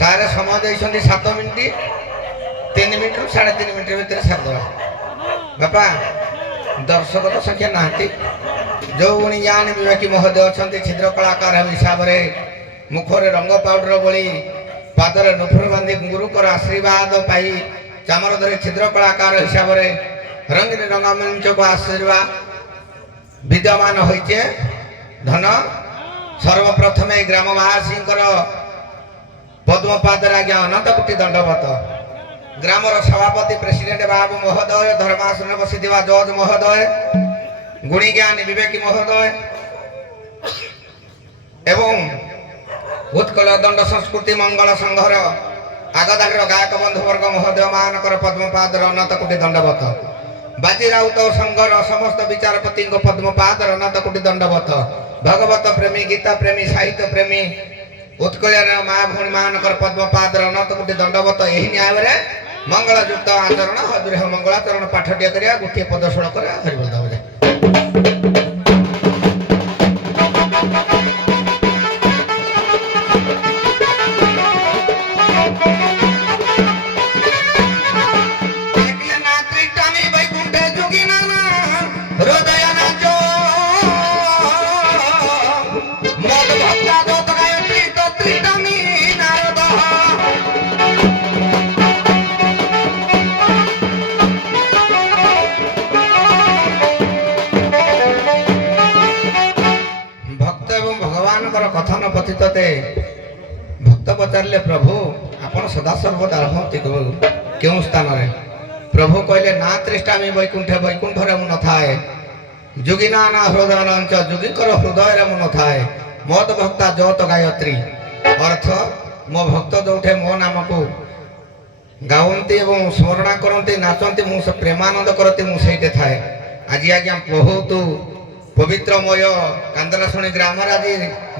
सारे समय देइछन्ती 7 minute 3 minute 3.5 minute भितर सारदवा बापा दर्शक तो संख्या नाहती जो गुणी ज्ञान विवेकी महोदय अच्छा छिद्र कलाकार हिसाब से मुखरे रंग पाउडर बोली पादरे नुफुर बांधी गुरुकर आशीर्वाद पाई चामर धरी छिद्र कलाकार हिसाब से रंगीन रंगमंच को आशीर्वाद विद्यमान होइचे धन सर्वप्रथम ग्रामवासी पद्मपाद आज्ञा अनंत कोटि दंडवत ग्रामर सभापति प्रेसिडेंट बाबू महोदय धर्मासन बसी जज महोदय गुणी ज्ञानी विवेकी महोदय एवं उत्कल दंड संस्कृति मंगल संघर आगदागर गायक बंधुवर्ग महोदय मानकर पद्मपाद अनंत कोटि दंडवत बाजी राउत संघर समस्त विचारपति पद्मपाद अनंत कोटि दंडवत भगवत प्रेमी गीता प्रेमी साहित्य प्रेमी उत्कल माँ भौणी मानकर पद्मपाद अनंत कोटि दंडवत यही न्याय मंगलयुक्त आचरण हजूर मंगलाचरण पाठटीय करिया गोटे पदशोल कर हरिबोल दबा कथन पथित भक्त पचारे प्रभु आपण सदा सर्वदा रहती क्यों स्थान रे प्रभु कहले ना त्रिष्टामी वैकुंठे वैकुंठरे मु नथाए जुगिना ना हृदय जुगिकर हृदय मु नथाए मत भक्ता जत गायत्री अर्थ मो भक्त जोठे मो नाम को गावंती एवं स्मरणा करती नाचंती मु प्रेमानंद करती मु सेठे थाए आज आज्ञा बहुत पवित्रमय कांदराशुणी ग्राम आज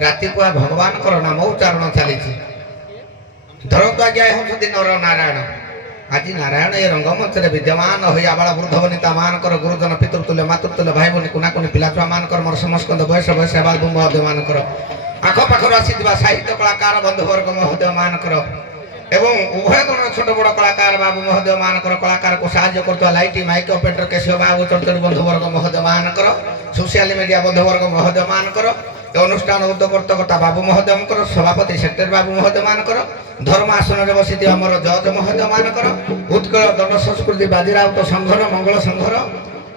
राति को भगवान नाम उच्चारण चली धरतु आज्ञा होती नर नारायण आज नारायण ये रंगमंच विद्यमान हो आबाला वृद्ध वनिता मानकर गुरुजन पितृतुल्य मातृतुल्य भाई भनी कुना कुनी पिला छुआ मानकर मोर समस्कंद बयस बयस बाबू महोदय मानकर आखपाखर आसीथिबा साहित्य कलाकार बंधुवर्ग महोदय मानकर एवं उभय गण छोट बड़ कलाकार बाबू महोदय मानकर कलाकार को साहाय्य करता लाइट माइक ऑपरेटर केशव बाबू चौधरी बंधुवर्ग महोदय मानकर सोशल मीडिया बंधुवर्ग महोदय मानकर अनुष्ठान उद्योगकर्ता बाबू महोदय सभापति सेक्रेटरी बाबू महोदय मानकर धर्मासन बसी मोर जज महोदय मानकर उत्कल दंड संस्कृति बाजीराउत संघर मंगल संघर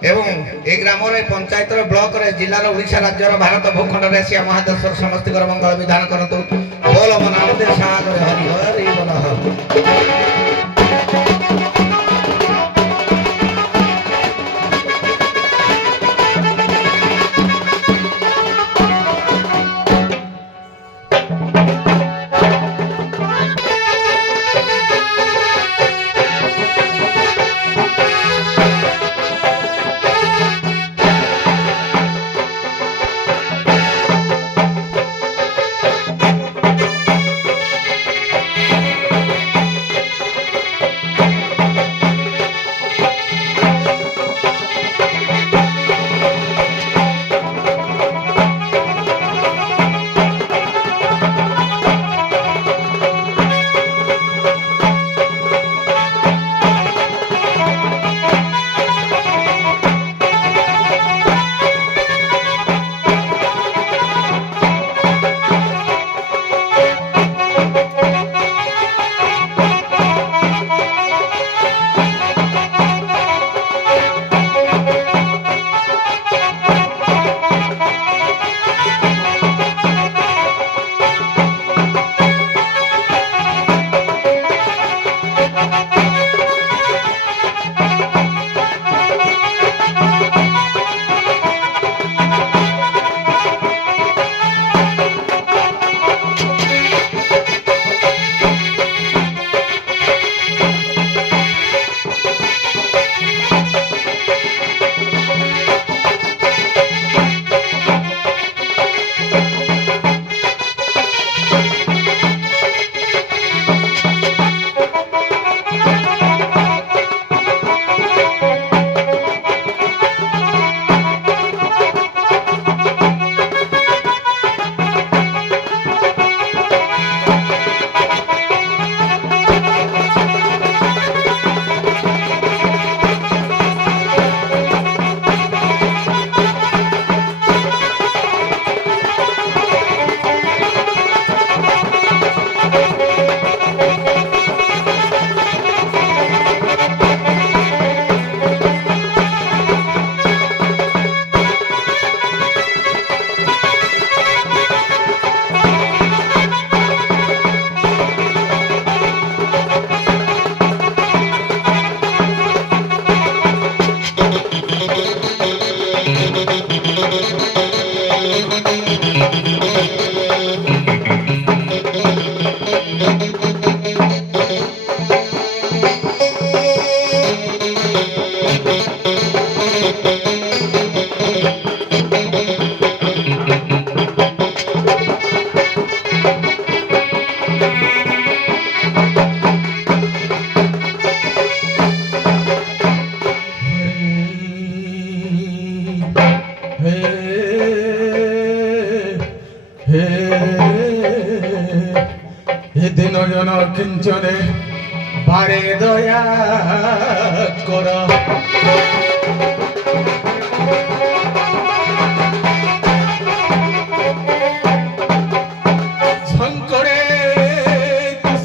एवं ए ग्राम पंचायत ब्लॉक जिलार ओडिशा राज्यर भारत भूखंड एशिया महादेश समस्त मंगल विधान करतु बोल मन सागर हरि हरि बोल দিন জন কিঞ্চনে বারে দয়া কর ঝঙ্করে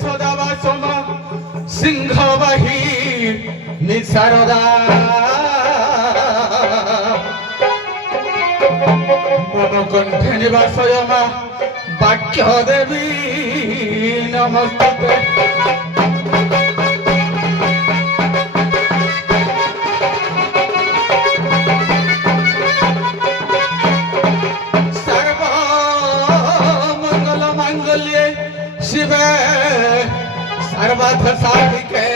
সদাবা সমা সিংহবাহী নিসারদা মম কণ্ঠে নিবাসয়মা বাক্য দেবী নমস্তে সর্ব মঙ্গল মাঙ্গল্যে শিবে সর্বার্থ সাধিকে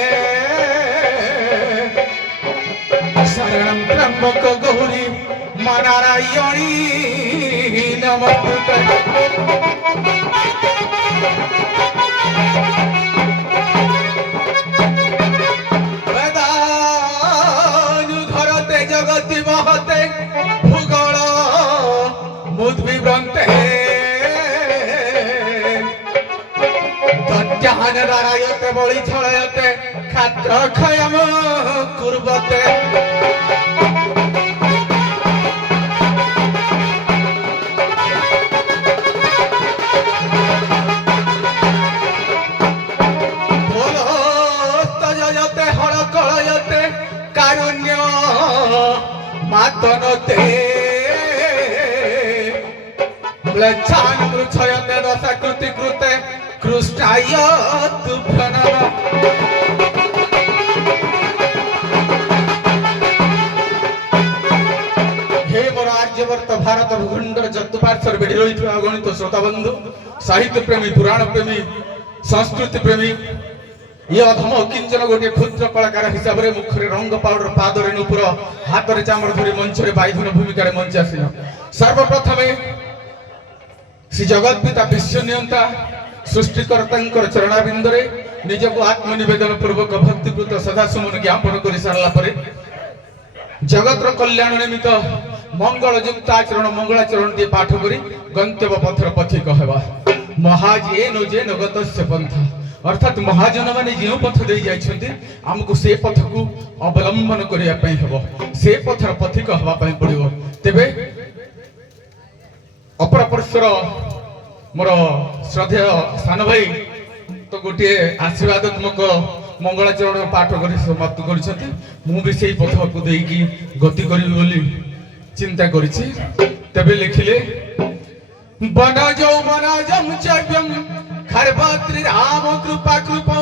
শরণম ত্র্যম্বক গৌরী মা নারায়ণী নমস্তে বেদানুধরতে জগতি মহতে ভূগোল মুদ্বিব্রন্তে তজ্ঞান দারায়তে বলি ছড়ায়তে খাদ্র ক্ষয়ম কুর্বতে কারুণ্য মাতনতে ম্লেচ্ছান মৃচ্ছয়তে দশাকৃতি কৃতে কৃষ্ণায় তুভ্য নমঃ হে মোর আর্যবর্ত ভারত ভূখণ্ডর চতুপার্শ্বর বেড়ি রহিଥିବା অগণিত শ্ରୋତା বন্ধু সাহিত্য প্রেমী পুরাণ প্রেমী সংস্কৃতি প্রেমী ये अधम किंचन गोटे क्षुद्र कलाकार हिसाब से मुखरे रंग पाउडर पादरे नुपुर हाथ में चामड़ धरी मंच में बायुधन भूमिका मंच आसीन सर्वप्रथम श्री जगत पिता विश्व नियंता सृष्टिकर्ता चरणाबिंदे निजक आत्मनिवेदन पूर्वक भक्तिपूत सदासुमन ज्ञापन कर सारा पर जगतर कल्याण निमित्त मंगल युक्त आचरण मंगलाचरण टे पाठ कर गंतव्य पथर पथिक हेबा महाजेन जेन गतस्य पंथा अर्थात महाजन माने जो पथ दे जाइछन्ति हमको से पथ को अवलंबन करिया पई हबो से पथर पथिक हवा पई पड़िबो तेबे अपर परस्पर मोर श्रद्धेय सान भाई तो गोटे आशीर्वादात्मक मंगलाचरण पाठ करी समाप्त करिसन्ति मु भी सेही पथ को देकी गति करिबि बोली चिंता करिछि तेबे लिखिले वनजम चव्यम खरबात्री राम कृपा कृपा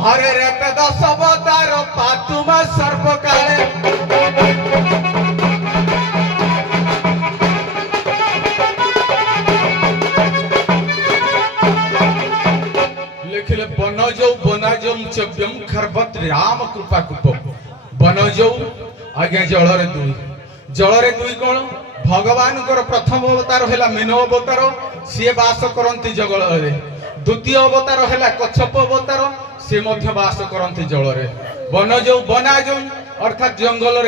हरे रत दस अवतार पातुम सर्वकाले लिखिले वनजम चव्यम खरबात्री राम कृपा कृपा वनजौ आज्ञा जलरे दुई कौन भगवान प्रथम अवतार है मीनो अवतार सी बास करती जगल द्वितीय अवतार है कच्छप अवतार सी बास करती जल बनाज अर्थात जंगल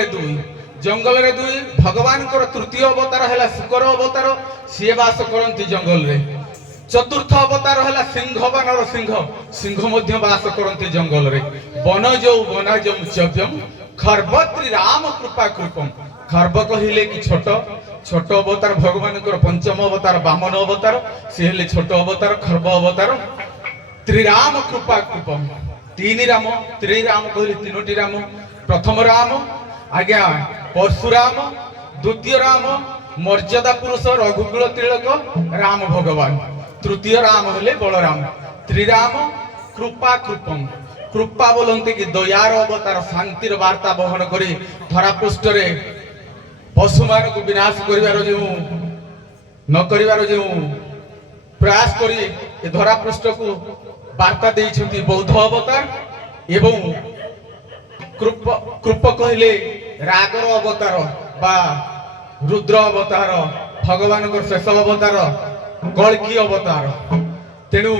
दुई भगवान तृतीय अवतार है शुकर अवतार सी बास करती जंगल रे चतुर्थ अवतार है सिंह बानर सिंह बास करती जंगल रे बनाजम चव्यम खर्बत्री राम कृपा कृपम खर्ब कहले कि छोट छोट अवतार भगवान पंचम अवतार वामन अवतार सी हेले छोट अवतार खर्ब अवतार त्रिराम कृपा कृपम तीन राम त्रिराम कहले तीनोटी राम प्रथम राम आज्ञा परशुराम द्वितीय राम मर्यादा पुरुष रघुकुल तिलक राम भगवान तृतीय राम हेले बलराम त्रिराम कृपा कृपम कृपा बोलते कि दयार अवतार शांतिर वार्ता बहन करी धरा पृष्ठ रे पशु मान को विनाश करिवार जो न करिवार जो प्रयास करी ए धरा पृष्ठ को वार्ता देइछन्ति बौद्ध अवतार एवं कृप कहले रागर अवतार बा रुद्र अवतार भगवान शेष अवतार कल्की अवतार तेणु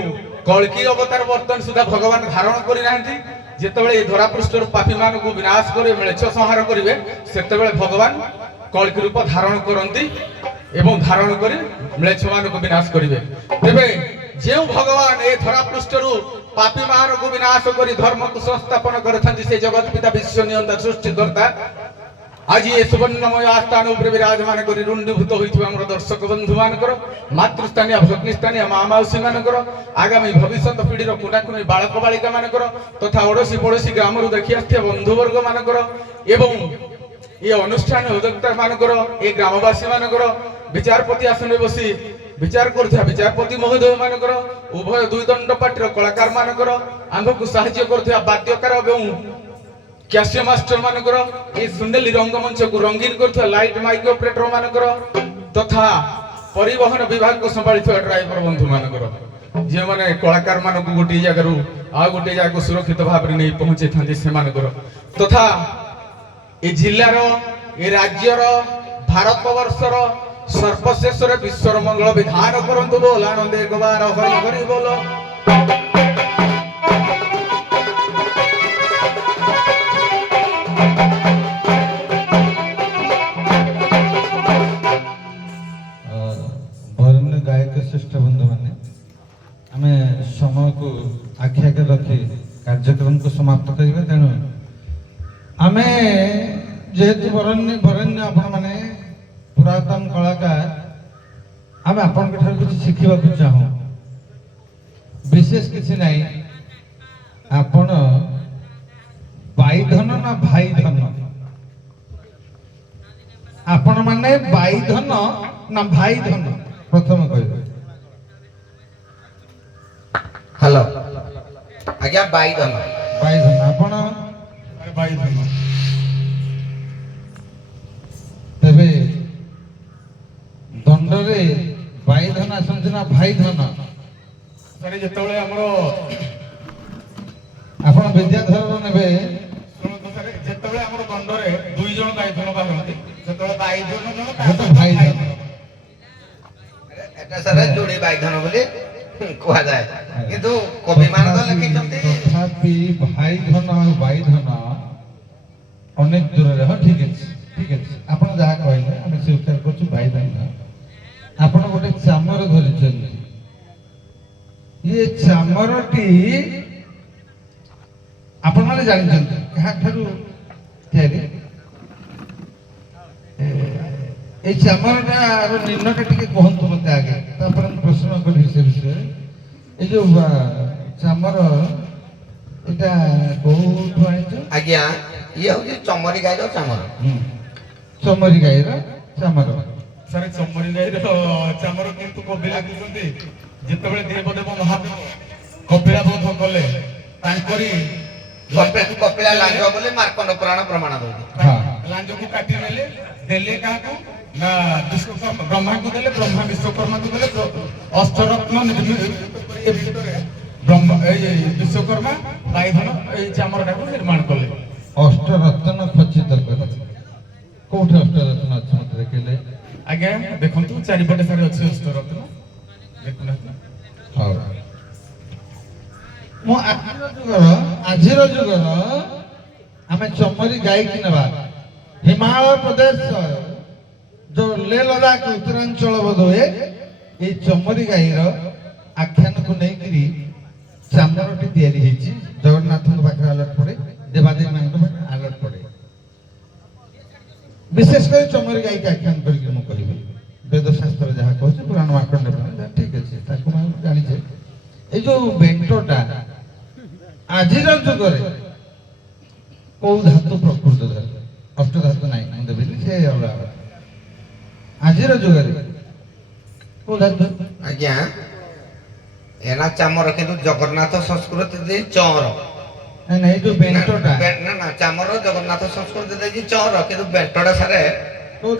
कल्की अवतार वर्तमान सुधा भगवान धारण करि नाहंती जेतेबेले धरा पृष्ठ पापी मान को विनाश करे म्लेच्छ संहार करिवे सेतेबेले भगवान कल्की रूप धारण करती एवं धारण कर ମ୍ଲେଚ୍ଛ ମାନଙ୍କୁ ବିନାଶ କରିବେ। ତେବେ ଯେଉଁ ଭଗବାନ ଏ ଧରା ପୃଷ୍ଠରୁ ପାପୀ ମାନଙ୍କୁ ବିନାଶ କରି ଧର୍ମକୁ ସଂସ୍ଥାପନ କରିଥାନ୍ତି ସେ ଜଗତ ପିତା ବିଶ୍ୱ ନିୟନ୍ତା ସୃଷ୍ଟିକର୍ତ୍ତା ଆଜି ଏ ସୁବର୍ଣ୍ଣମୟ ଆସ୍ଥାନ ଉପରେ ବିରାଜମାନ କରି ରୁଣ୍ଡୀଭୂତ ହୋଇଥିବା ଆମର ଦର୍ଶକ ବନ୍ଧୁ ମାନଙ୍କର ମାତୃସ୍ଥାନୀୟ ଭଗ୍ନୀସ୍ଥାନୀୟ ମା ମାଉସୀ ମାନଙ୍କର ଆଗାମୀ ଭବିଷ୍ୟତ ପିଢ଼ିର କୁଣାକୁଣି ବାଳକ ବାଳିକା ମାନଙ୍କର ତଥା ଓଡୋଶୀ ପଡୋଶୀ ଗ୍ରାମରୁ ଦେଖି ଆସିଥିବା ବନ୍ଧୁବର୍ଗ ମାନଙ୍କର ଏବଂ ଏ ଅନୁଷ୍ଠାନ ଉଦ୍ୟୋକ୍ତା ମାନଙ୍କର ଏ ଗ୍ରାମବାସୀ ମାନଙ୍କର ବିଚାରପତି ଆସନରେ ବସି ବିଚାର କରୁଥିବା ବିଚାରପତି ମହୋଦୟ ମାନଙ୍କର ଉଭୟ ଦୁଇ ଦଣ୍ଡ ପାର୍ଟିର କଳାକାର ମାନଙ୍କର ଆମ୍ଭକୁ ସାହାଯ୍ୟ କରୁଥିବା ବାଦ୍ୟକାର ଏବଂ କ୍ୟାସିଓ ମାଷ୍ଟର ମାନଙ୍କର ଏ ସୁନେଲି ରଙ୍ଗମଞ୍ଚକୁ ରଙ୍ଗୀନ କରୁଥିବା ଲାଇଟ ମାଇକ ଅପରେଟର ମାନଙ୍କର ତଥା ପରିବହନ ବିଭାଗକୁ ସମ୍ଭାଳିଥିବା ଡ୍ରାଇଭର ବନ୍ଧୁ ମାନଙ୍କର ଯେଉଁମାନେ କଳାକାର ମାନଙ୍କୁ ଗୋଟିଏ ଜାଗାରୁ ଆଉ ଗୋଟିଏ ଜାଗାକୁ ସୁରକ୍ଷିତ ଭାବରେ ନେଇ ପହଞ୍ଚାଇଥାନ୍ତି ସେମାନଙ୍କର ତଥା ଏ ଜିଲ୍ଲାର ଏ ରାଜ୍ୟର ଭାରତ ବର୍ଷର ସର୍ବଶେଷରେ ବିଶ୍ୱର ମଙ୍ଗଳ ବିଧାନ କରନ୍ତୁ ବୋଲ ଆନନ୍ଦ ଏକବାର ହରି ହରି ବୋଲ। ବରେଣ୍ୟ ଗାୟକ ଶ୍ରେଷ୍ଠ ବନ୍ଧୁମାନେ ଆମେ ସମୟକୁ ଆଖି ଆଗରେ ରଖି କାର୍ଯ୍ୟକ୍ରମକୁ ସମାପ୍ତ କରିବା ତେଣୁ ଆମେ ଯେହେତୁ ବରେଣ୍ୟ ଆପଣମାନେ ପୁରାତନ କଳାକାର ଆମେ ଆପଣଙ୍କ ଠାରୁ କିଛି ଶିଖିବାକୁ ଚାହୁଁ ବିଶେଷ କିଛି ନାହିଁ ଆପଣ ବାଇଧନ ନା ଭାଇ ଧନ ଆପଣ ମାନେ ବାଇଧନ ନା ଭାଇ ଧନ ପ୍ରଥମେ କହିବେ। ହ୍ୟାଲୋ ଆଜ୍ଞା ବାଇଧନ ଆପଣ ତେବେ ଦଣ୍ଡରେ ବାଇଧନ ଆସନ୍ତି ନା ଭାଇ ଧନ ଯେତେବେଳେ ଆମର ଆପଣ ବିଦ୍ୟାଧର ନେବେ ଯେତେବେଳେ ଆମର ଦଣ୍ଡରେ ଦୁଇ ଜଣ ବାଇଧନ ବାହାରନ୍ତି ସେତେବେଳେ ବାଇଧନ ଭାଇ ଧନ এটা ସାରା ଯୋଡି ବାଇଧନ ବୋଲି କୁହାଯାଏ କିନ୍ତୁ କବି ମାନ ଲେଖିଛନ୍ତି ତଥାପି ଭାଇ ଧନ ଆଉ ବାଇ ଧନ ଅନେକ ଦୂରରେ ହଁ ଠିକ ଅଛି ଆପଣ ଯାହା କହିଲେ ଆମେ ସ୍ୱୀକାର କରୁଛୁ ଭାଇ ଧନ ଆପଣ ଗୋଟେ ଚାମର ଧରିଛନ୍ତି ଇଏ ଚାମରଟି ଆପଣମାନେ ଜାଣିଛନ୍ତି କାହାଠାରୁ ତିଆରି এই চামরটার নির্ণয়টা টিকে কুহতু মতো আগে তারপরে আমি প্রশ্ন করি সে বিষয়ে এই যে চামর এটা কোউঠু আনিছ আজ্ঞা ইয়ে হচ্ছে চমরি গাইর চামর চমরি গাইর চামর ସାର୍ ଚମରି ଗାଈର ଚାମର କିନ୍ତୁ କବି ଲାଗୁଛନ୍ତି ଯେତେବେଳେ ଦେବଦେବ ମହାଦେବ କପିଳା ବୋଧ କଲେ ତାଙ୍କରି କପିଳା ଲାଞ୍ଜ ବୋଲି ମାର୍କଣ୍ଡ ପୁରାଣ ପ୍ରମାଣ ଦଉଛି ଲାଞ୍ଜକୁ କାଟି ନେଲେ ଦେଲେ କାହାକୁ ନା ବିଶ୍ୱକର୍ମା ବ୍ରହ୍ମାଙ୍କୁ ଦେଲେ ବ୍ରହ୍ମା ବିଶ୍ୱକର୍ମାକୁ ଦେଲେ ଅଷ୍ଟରତ୍ନ ବ୍ରହ୍ମ ଏଇ ବିଶ୍ୱକର୍ମା ବାଇଧନ ଏଇ ଚାମରଟାକୁ ନିର୍ମାଣ କଲେ ଅଷ୍ଟରତ୍ନ ଖଚିତ କଲେ କୋଉଠି ଅଷ୍ଟରତ୍ନ ଅଛି ମତେ ଦେଖିଲେ ଆଜ୍ଞା ଦେଖନ୍ତୁ ଚାରିପଟେ ସାରେ ଅଛି ଅଷ୍ଟରତ୍ନ ଦେଖୁନାହାନ୍ତି ହଉ ମୁଁ ଆଜିର ଯୁଗର ଆମେ ଚମରି ଗାଈକି ନେବା ହିମାଳୟ ପ୍ରଦେଶ ଯୋଉ ଲେ ଲଦାଖ ଉତ୍ତରାଞ୍ଚଳ ବୋଧ ହୁଏ এই ଚମରି ଗାଈର ଆଖ୍ୟାନକୁ ନେଇକିରି ଚାମରଟି ତିଆରି ହେଇଛି ଜଗନ୍ନାଥଙ୍କ ପାଖରେ ଆଲଟ ପଡେ ଦେବାଦେବୀ ମାନଙ୍କ ପାଖରେ ଆଲଟ ପଡେ ବିଶେଷ କରି ଚମରି ଗାଈକି ଆଖ୍ୟାନ କରିକି ମୁଁ କହିବି ବେଦଶାସ୍ତ୍ର ଯାହା କହୁଛି ପୁରାଣ ମାର୍କଣ୍ଡ ଠିକ ଅଛି ତାକୁ ମୁଁ ଜାଣିଛେ এই ଯୋଉ ବେଣ୍ଟଟା ଆଜିର ଯୁଗରେ କୋଉ ଧାତୁ ପ୍ରକୃତ ଧାତୁ ଅଷ୍ଟ ଧାତୁ ନାହିଁ ମୁଁ ଦେବିନି ସେ ଅଲଗା ଆଜିର ଯୁଗରେ କୋଉ ଧାତୁ ଆଜ୍ଞା ଏନା ଚାମର କିନ୍ତୁ ଜଗନ୍ନାଥ ସଂସ୍କୃତି ଦେଇ ଚଅର ନାଇଁ ନାଇଁ ଯୋଉ ବେଣ୍ଟଟା ନା ନା ଚାମର ଜଗନ୍ନାଥ ସଂସ୍କୃତି ଦେଇଛି ଚଅର କିନ୍ତୁ ବେଣ୍ଟଟା ସାରେ କୋଉ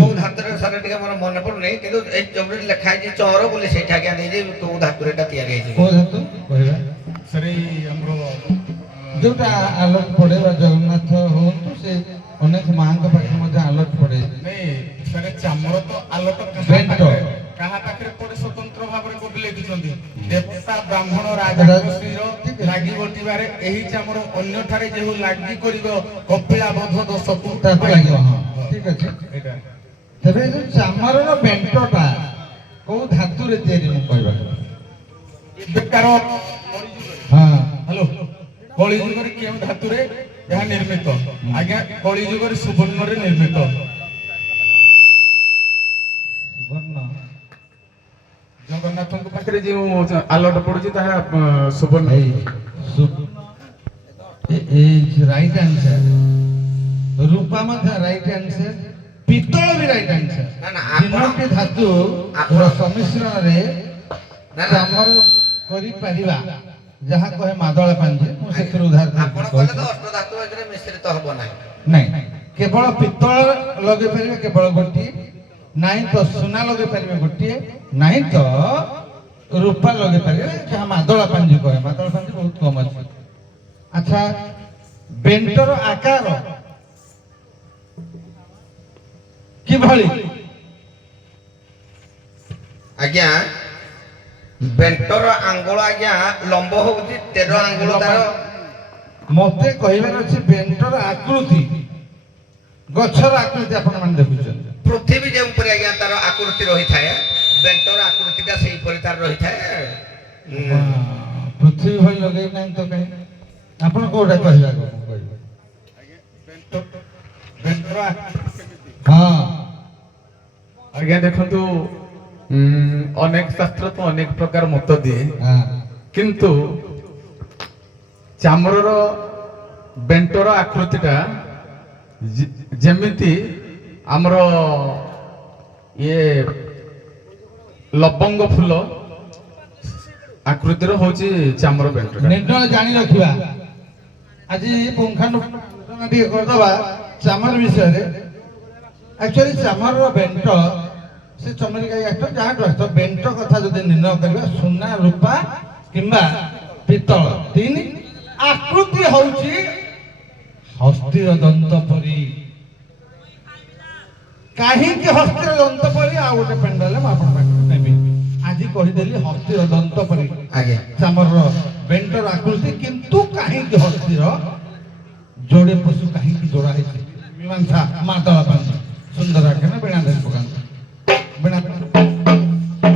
କୋଉ ଧାତୁରେ ସାରେ ଟିକେ ମୋର ମନେ ପଡୁନି କିନ୍ତୁ ଏଇ ଯୋଉଠି ଲେଖା ହେଇଛି ଚଅର ବୋଲି ସେଇଟା ଆଜ୍ଞା ଦେଇଛି କୋଉ ଧାତୁରେ ଏଟା ତିଆରି ହେଇଛି କୋଉ ଧାତୁ କହିବା ସାର୍ ଏଇ ଆମର ଯୋଉଟା ଆଲଟ ପଡେ ବା ଜଗନ୍ନାଥ ହୁଅନ୍ତୁ ସେ ଅନେକ ମାଙ୍କ ପାଖରେ ମଧ୍ୟ ଆଲଟ ପଡେ ନାଇଁ ସାର୍ ଚାମର ତ ଆଲଟ ବେଣ୍ଟ କାହା ପାଖରେ ପଡେ ସ୍ୱତନ୍ତ୍ର ଭାବରେ କବି ଲେଖିଛନ୍ତି ଦେବତା ବ୍ରାହ୍ମଣ ରାଜାଙ୍କ ସ୍ତ୍ରୀର ଲାଗି ବଟିବାରେ ଏହି ଚାମର ଅନ୍ୟଠାରେ ଯେଉଁ ଲାଗି କରିବ କପିଳା ବୋଧ ଦୋଷକୁ ତାକୁ ଲାଗିବ ହଁ ଠିକ ଅଛି ଏଇଟା ତେବେ ଯୋଉ ଚାମରର ବେଣ୍ଟଟା କୋଉ ଧାତୁରେ ତିଆରି ମୁଁ କହିବା ଏବେକାର ହଁ ହ୍ୟାଲୋ କଳି ଯୁଗରେ କେଉଁ ଧାତୁରେ ଏହା ନିର୍ମିତ? ଆଜ୍ଞା କଳି ଯୁଗରେ ସୁବର୍ଣ୍ଣରେ ନିର୍ମିତ। ସୁବର୍ଣ୍ଣ ଜଗନ୍ନାଥଙ୍କ ପାଖରେ ଯେଉଁ ଆଲଟ ପଡୁଛି ତାହା ସୁବର୍ଣ୍ଣ। Right answer. ରୂପା ମଧ୍ୟ ରାଇଟ୍ ଆନ୍ସର। ପିତ୍ତଳ ବି ରାଇଟ୍ ଆନ୍ସର। ନା, ନା, ଆପଣ- ତିନୋଟି ଧାତୁ ଆପଣ- ସମ୍ମିଶ୍ରଣରେ ନା, ନା। ଚାମର କରିପାରିବା ଯାହା କହେ ମାଦଳା ପାଞ୍ଜି। ମୁଁ ସେଥିରୁ ଉଦାହରଣ ଆପଣ କହିଲେ ତ ଅଷ୍ଟଧାତୁ ଏଥିରେ ମିଶ୍ରିତ ହବ ନାହିଁ। ନାଇଁ କେବଳ ପିତ୍ତଳ ଲଗେଇ ପାରିବେ କେବଳ ଗୋଟିଏ, ନାହିଁ ତ ସୁନା ଲଗେଇ ପାରିବେ ଗୋଟିଏ, ନାହିଁ ତ ରୂପା ଲଗେଇ ପାରିବେ ଯାହା ମାଦଳା ପାଞ୍ଜି କହେ। ମାଦଳା ପାଞ୍ଜି ବହୁତ କମ ଅଛି। ଆଚ୍ଛା ବେଣ୍ଟର ଆକାର କିଭଳି? ଆଜ୍ଞା ବେଣ୍ଟର ଆଙ୍ଗୁଳ ଆଜ୍ଞା ଲମ୍ବ ହଉଛି 13 ଆଙ୍ଗୁଳ ତାର। ମତେ କହିବାର ଅଛି ବେଣ୍ଟର ଆକୃତି, ଗଛର ଆକୃତି ଆପଣ ମାନେ ଦେଖୁଛନ୍ତି। ପୃଥିବୀ ଯେଉଁପରି ଆଜ୍ଞା ତାର ଆକୃତି ରହିଥାଏ ବେଣ୍ଟର ଆକୃତିଟା ସେଇପରି ତାର ରହିଥାଏ। ପୃଥିବୀ ଭଳି ଲଗେଇ ନାହିଁ ତ କାହିଁ? ଆପଣ କୋଉଟା କହିବାକୁ ମୁଁ କହିବି? ହଁ ଆଜ୍ଞା ଦେଖନ୍ତୁ ଅନେକ ଶାସ୍ତ୍ର ତ ଅନେକ ପ୍ରକାର ମତ ଦିଏ, କିନ୍ତୁ ଚାମରର ବେଣ୍ଟର ଆକୃତିଟା ଯେମିତି ଆମର ଇଏ ଲବଙ୍ଗ ଫୁଲ ଆକୃତିର ହଉଛି ଚାମର ବେଣ୍ଟଟା। ନିର୍ଣ୍ଣୟ ଜାଣି ରଖିବା। ଆଜି ପୁଙ୍ଖାନୁପୁଙ୍ଖ ଟିକେ କରିଦବା ଚାମର ବିଷୟରେ। ଆକ୍ଚୁଆଲି ଚାମରର ବେଣ୍ଟ ସେ ଚମରିକା ଆଷ୍ଟ ଯାହାଠୁ ଆଷ୍ଟ ବେଣ୍ଟ କଥା ଯଦି ନିର୍ଣ୍ଣୟ କରିବା ସୁନା ରୂପା କିମ୍ବା ପିତ୍ତଳ। ତିନି ଆକୃତି ହଉଛି ହସ୍ତିର ଦନ୍ତ ପରି। କାହିଁକି ହସ୍ତିର ଦନ୍ତ ପରି ଆଉ ଗୋଟେ ପେଣ୍ଡାଲେ ମୁଁ ଆପଣଙ୍କ ପାଖରେ ନେବି। ଆଜି କହିଦେଲି ହସ୍ତିର ଦନ୍ତ ପରି ଆଜ୍ଞା ଚାମରର ବେଣ୍ଟର ଆକୃତି, କିନ୍ତୁ କାହିଁକି ହସ୍ତିର ଯୋଡେ ପଶୁ କାହିଁକି ଯୋଡା ହେଇଛି? ମୀମାଂସା ମାଦଳା ପାଞ୍ଜି।